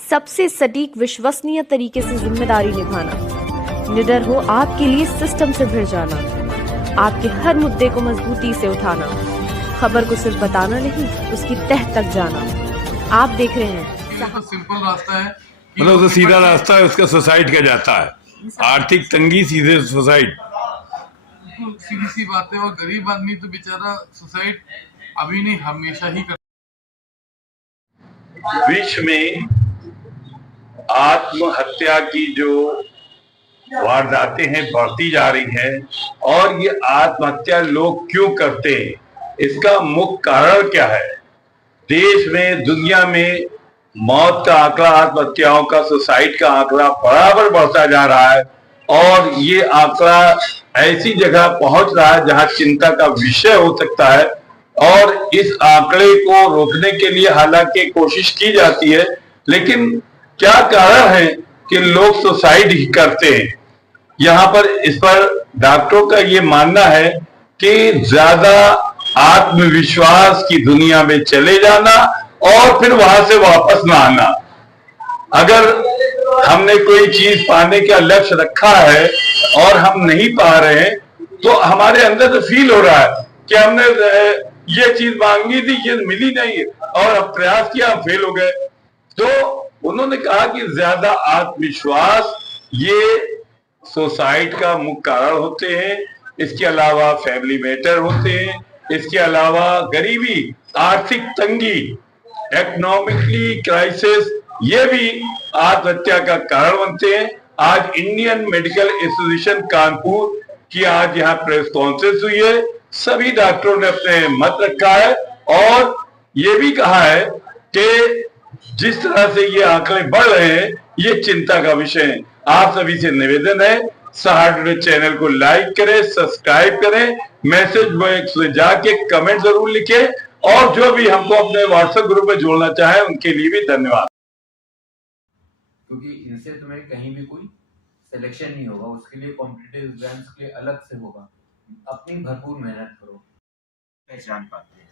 सबसे सटीक विश्वसनीय तरीके से जिम्मेदारी निभाना, निडर हो आपके लिए सिस्टम से भिड़ जाना, आपके हर मुद्दे को मजबूती से उठाना, खबर को सिर्फ बताना नहीं उसकी तह तक जाना। आप देख रहे हैं तो सिंपल रास्ता है, मतलब तो सीधा रास्ता है उसका सुसाइड का जाता है। आर्थिक तंगी सीधे सुसाइड। तो सीधी सी बात है। और गरीब आदमी तो बेचारा सुसाइड अभी नहीं हमेशा ही करता। विश्व में आत्महत्या की जो वारदातें हैं बढ़ती जा रही हैं, और ये आत्महत्या लोग क्यों करते हैं, इसका मुख्य कारण क्या है? देश में, दुनिया में मौत का आंकड़ा, आत्महत्याओं का, सुसाइड का आंकड़ा बराबर बढ़ता जा रहा है, और ये आंकड़ा ऐसी जगह पहुंच रहा है जहां चिंता का विषय हो सकता है। और इस आंकड़े को रोकने के लिए हालांकि कोशिश की जाती है, लेकिन क्या कारण है कि लोग सुसाइड ही करते हैं? यहाँ पर इस पर डॉक्टरों का ये मानना है कि ज्यादा आत्मविश्वास की दुनिया में चले जाना और फिर वहां से वापस ना आना। अगर हमने कोई चीज पाने का लक्ष्य रखा है और हम नहीं पा रहे हैं, तो हमारे अंदर तो फील हो रहा है कि हमने ये चीज मांगी थी, ये मिली नहीं, और अब प्रयास किया, हम फेल हो गए। तो उन्होंने कहा कि ज्यादा आत्मविश्वास ये सुसाइड का मुख्य कारण होते हैं। इसके अलावा फैमिली मैटर होते हैं, इसके अलावा गरीबी, आर्थिक तंगी, इकोनॉमिकली क्राइसिस, ये भी आत्महत्या का कारण बनते हैं। आज इंडियन मेडिकल एसोसिएशन कानपुर की आज यहाँ प्रेस कॉन्फ्रेंस हुई है। सभी डॉक्टरों ने अपने मत रखा है और ये भी कहा है कि जिस तरह से ये आंकड़े बढ़ रहे हैं, ये चिंता का विषय है। आप सभी से निवेदन है, सहारा टुडे चैनल को लाइक करें, सब्सक्राइब करें, मैसेज बॉक्स में जाके कमेंट जरूर लिखें, और जो भी हमको अपने व्हाट्सएप ग्रुप में जोड़ना चाहे उनके लिए भी धन्यवाद। क्योंकि इनसे तुम्हें कहीं भी कोई सिलेक्शन नहीं होगा, उसके लिए कॉम्पिटिटिव एग्जाम्स के लिए अलग से होगा। अपनी भरपूर मेहनत करो, पहचान पाते हैं।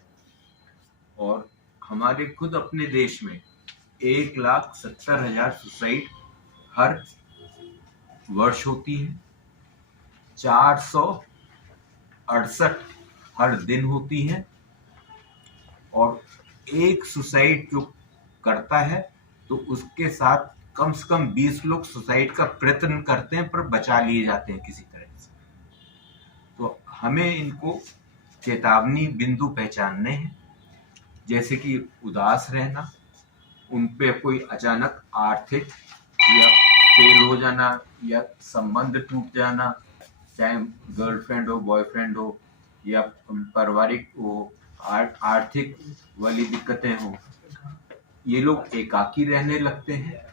और हमारे खुद अपने देश में 1,70,000 सुसाइड हर वर्ष होती है, 468 हर दिन होती है, और एक सुसाइड जो करता है तो उसके साथ कम से कम 20 लोग सुसाइड का प्रयत्न करते हैं पर बचा लिए जाते हैं किसी तरह से। तो हमें इनको चेतावनी बिंदु पहचानने हैं, जैसे कि उदास रहना, उन पे कोई अचानक आर्थिक या फेल हो जाना या संबंध टूट जाना, चाहे गर्लफ्रेंड हो, बॉयफ्रेंड हो, या पारिवारिक हो, आर्थिक वाली दिक्कतें हो, ये लोग एकाकी रहने लगते हैं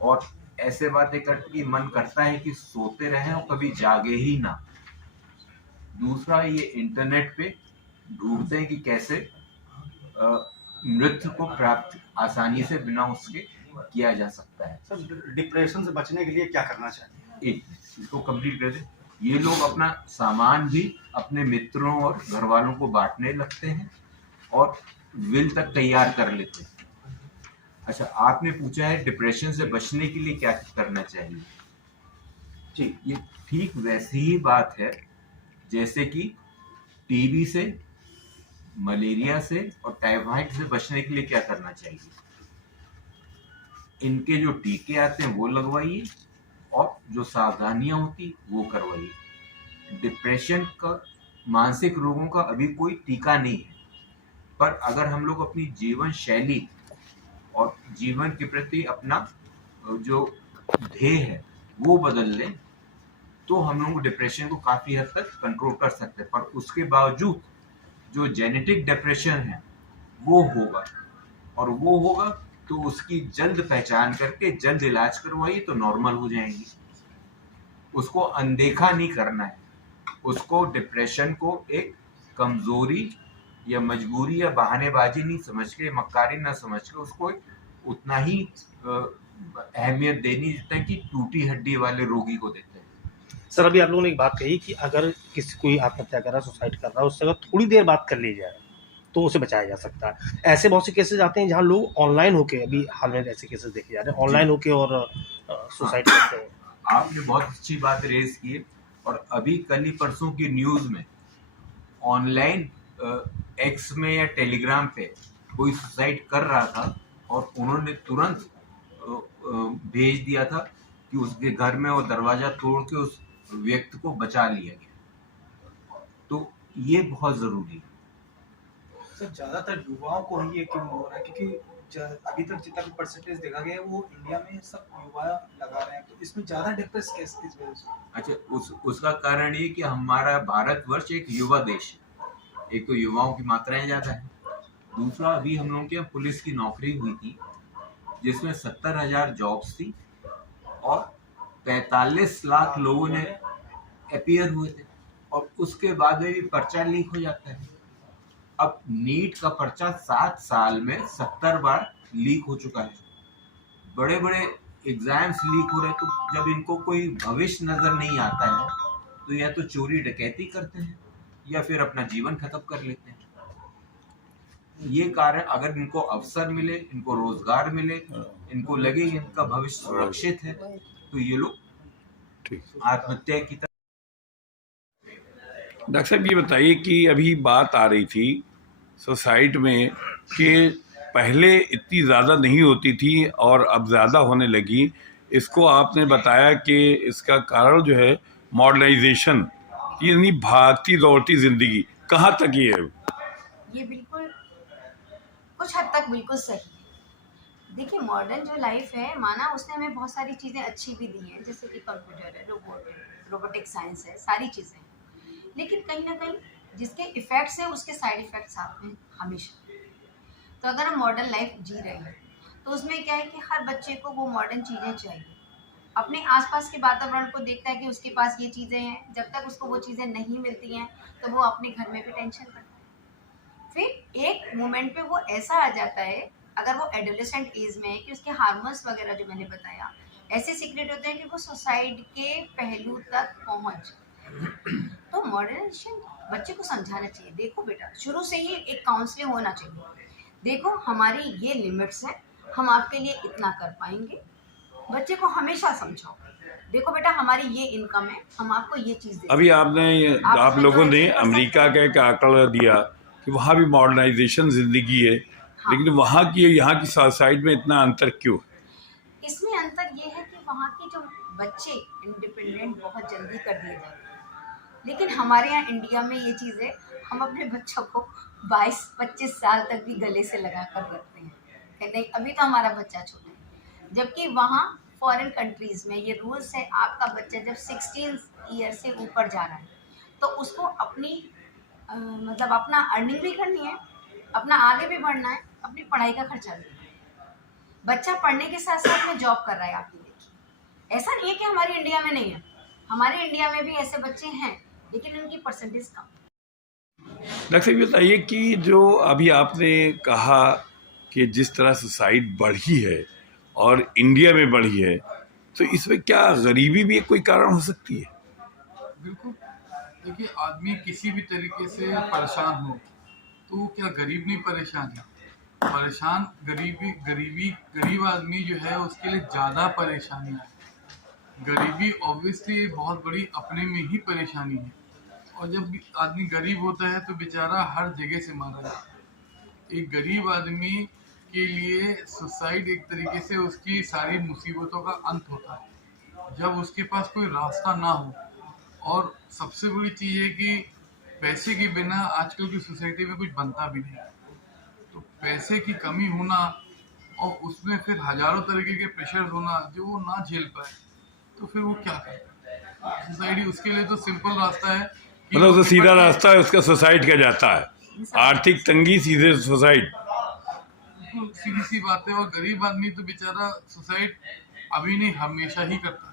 और ऐसे बातें करके कि मन करता है कि सोते रहें और कभी जागे ही ना। दूसरा, ये इंटरनेट पे ढूंढते हैं कि कैसे मृत्यु को प्राप्त आसानी से बिना उसके किया जा सकता है। सर, डिप्रेशन से बचने के लिए क्या करना चाहिए? इसको कंप्लीट कर दे। ये लोग अपना सामान भी अपने मित्रों और घर वालों को बांटने लगते हैं और विल तक तैयार कर लेते हैं। अच्छा, आपने पूछा है डिप्रेशन से बचने के लिए क्या करना चाहिए। जी, ये ठीक वैसी ही बात है जैसे कि टीबी से, मलेरिया से और टाइफाइड से बचने के लिए क्या करना चाहिए। इनके जो टीके आते हैं वो लगवाइए और जो सावधानियां होती वो करवाइए। डिप्रेशन का, मानसिक रोगों का अभी कोई टीका नहीं है, पर अगर हम लोग अपनी जीवन शैली और जीवन के प्रति अपना जो ध्येय है वो बदल लें तो हम लोग डिप्रेशन को काफी हद तक कंट्रोल कर सकते हैं। पर उसके बावजूद जो जेनेटिक डिप्रेशन है वो होगा, और वो होगा तो उसकी जल्द पहचान करके जल्द इलाज करवाइए तो नॉर्मल हो जाएंगी। उसको अनदेखा नहीं करना है, उसको डिप्रेशन को एक कमजोरी या मजबूरी या बहानेबाजी नहीं समझ के, मक्कारी ना समझ के, उसको उतना ही अहमियत देनी जितना कि टूटी हड्डी वाले रोगी को देते हैं। सर, अभी आप लोगों ने एक बात कही कि अगर किसी कोई आत्महत्या कर रहा है, सुसाइड कर रहा है, उससे अगर थोड़ी देर बात कर ली जाए तो उसे बचाया जा सकता है। ऐसे बहुत से केसेस आते हैं जहाँ लोग ऑनलाइन होके, अभी हाल में ऐसे केसेस देखे जा रहे हैं, ऑनलाइन होके और सुसाइड करते हैं। आपने बहुत अच्छी बात रेज की है। और अभी कल ही परसों की न्यूज में ऑनलाइन एक्स में या टेलीग्राम पे कोई सुसाइड कर रहा था और उन्होंने तुरंत भेज दिया था कि उसके घर में वो दरवाजा तोड़ के उस व्यक्ति को बचा लिया गया। तो ये बहुत जरूरी है। सर ज्यादातर युवाओं को ही ये क्यों हो रहा है, क्योंकि अभी तक जितना भी परसेंटेज देखा गया है वो इंडिया में सब युवा लगा रहे हैं, तो इसमें ज्यादा डिप्रेस किस वजह से? अच्छा, उसका कारण ये कि हमारा भारतवर्ष एक युवा देश है। एक तो युवाओं की मात्राएं ज्यादा है, दूसरा अभी हम लोगों के यहाँ पुलिस की नौकरी हुई थी जिसमें 70,000 जॉब्स थी और 45 लाख लोगों ने अपीयर हुए थे, और उसके बाद में भी पर्चा लीक हो जाता है। अब नीट का पर्चा 7 साल में 70 बार लीक हो चुका है। बड़े बड़े एग्जाम्स लीक हो रहे हैं, तो जब इनको कोई भविष्य नजर नहीं आता है तो या तो चोरी डकैती करते हैं या फिर अपना जीवन खत्म कर लेते हैं। ये कारण, अगर इनको अवसर मिले, इनको रोजगार मिले, इनको लगे इनका भविष्य सुरक्षित है, तो ये लोग आत्महत्या की तरफ। डॉक्टर साहब ये बताइए कि अभी बात आ रही थी सोसाइटी में कि पहले इतनी ज़्यादा नहीं होती थी और अब ज़्यादा होने लगी। इसको आपने बताया कि इसका कारण जो है मॉडर्नाइजेशन, यानी भागती दौड़ती ज़िंदगी। कहाँ तक ये है? ये बिल्कुल कुछ हद तक बिल्कुल सही है। देखिए, मॉडर्न जो लाइफ है, माना उसने हमें बहुत सारी चीज़ें अच्छी भी दी हैं, जैसे कि कंप्यूटर है, रोबोटिक साइंस है, सारी चीज़ें हैं। लेकिन कहीं ना कहीं जिसके इफ़ेक्ट्स हैं उसके साइड इफ़ेक्ट्स आते हैं हमेशा। तो अगर हम मॉडर्न लाइफ जी रहे हैं तो उसमें क्या है कि हर बच्चे को वो मॉडर्न चीज़ें चाहिए, अपने आसपास के वातावरण को देखता है कि उसके पास ये चीज़ें हैं। जब तक उसको वो चीज़ें नहीं मिलती हैं तो वो अपने घर में भी टेंशन करता है। फिर एक मोमेंट पे वो ऐसा आ जाता है, अगर वो एडोलेसेंट एज में है, कि उसके हार्मोन्स वगैरह जो मैंने बताया ऐसे सीक्रेट होते हैं कि वो सुसाइड के पहलू तक पहुंच। तो मॉडर्नाइजेशन बच्चे को समझाना चाहिए, देखो बेटा, शुरू से ही एक काउंसलिंग होना चाहिए। देखो, हमारी ये लिमिट्स हैं, हम आपके लिए इतना कर पाएंगे। बच्चे को हमेशा समझाओ, देखो बेटा, हमारी ये इनकम है, हम आपको ये चीज़ देते हैं। अभी आप लोगों ने अमेरिका का एक आंकड़ा दिया कि वहाँ भी मॉडर्नाइजेशन ज़िंदगी है। हाँ। लेकिन वहाँ की यहाँ की सोसाइटी में इतना अंतर क्यों? इसमें अंतर ये है कि वहाँ के जो बच्चे इंडिपेंडेंट बहुत जल्दी कर दिए जाते हैं, लेकिन हमारे यहाँ इंडिया में ये चीज़ है, हम अपने बच्चों को 22-25 साल तक भी गले से लगा कर रखते हैं कि नहीं, अभी तो हमारा बच्चा छोटा है। जबकि वहाँ फॉरेन कंट्रीज़ में ये रूल्स है, आपका बच्चा जब 16 ईयर से ऊपर जा रहा है तो उसको अपनी मतलब अपना अर्निंग भी करनी है, अपना आगे भी बढ़ना है, अपनी पढ़ाई का खर्चा भी है। बच्चा पढ़ने के साथ साथ में जॉब कर रहा है, आप ये देखिए। ऐसा नहीं है कि हमारे इंडिया में नहीं है, हमारे इंडिया में भी ऐसे बच्चे हैं, लेकिन उनकी परसेंटेज कम। डॉक्टर साहब बताइए कि जो अभी आपने कहा कि जिस तरह सोसाइटी बढ़ी है और इंडिया में बढ़ी है, तो इसमें क्या गरीबी भी कोई कारण हो सकती है? बिल्कुल। देखिए, आदमी किसी भी तरीके से परेशान हो तो क्या गरीब नहीं परेशान है? परेशान गरीब आदमी जो है उसके लिए ज़्यादा परेशानियाँ है। गरीबी ऑब्वियसली बहुत बड़ी अपने में ही परेशानी है, और जब आदमी गरीब होता है तो बेचारा हर जगह से मारा जाता है। एक गरीब आदमी के लिए सुसाइड एक तरीके से उसकी सारी मुसीबतों का अंत होता है, जब उसके पास कोई रास्ता ना हो। और सबसे बड़ी चीज़ है कि पैसे के बिना आजकल की सोसाइटी में कुछ बनता भी नहीं। तो पैसे की कमी होना और उसमें फिर हजारों तरीके के प्रेशर होना जो वो ना झेल पाए, तो फिर वो क्या करे? सोसाइटी उसके लिए तो सिंपल रास्ता है, मतलब तो सीधा रास्ता है उसका सुसाइड का जाता है। आर्थिक तंगी सीधे सुसाइड, सीधी सी बात है। और गरीब आदमी तो बेचारा सुसाइड अभी नहीं हमेशा ही करता है।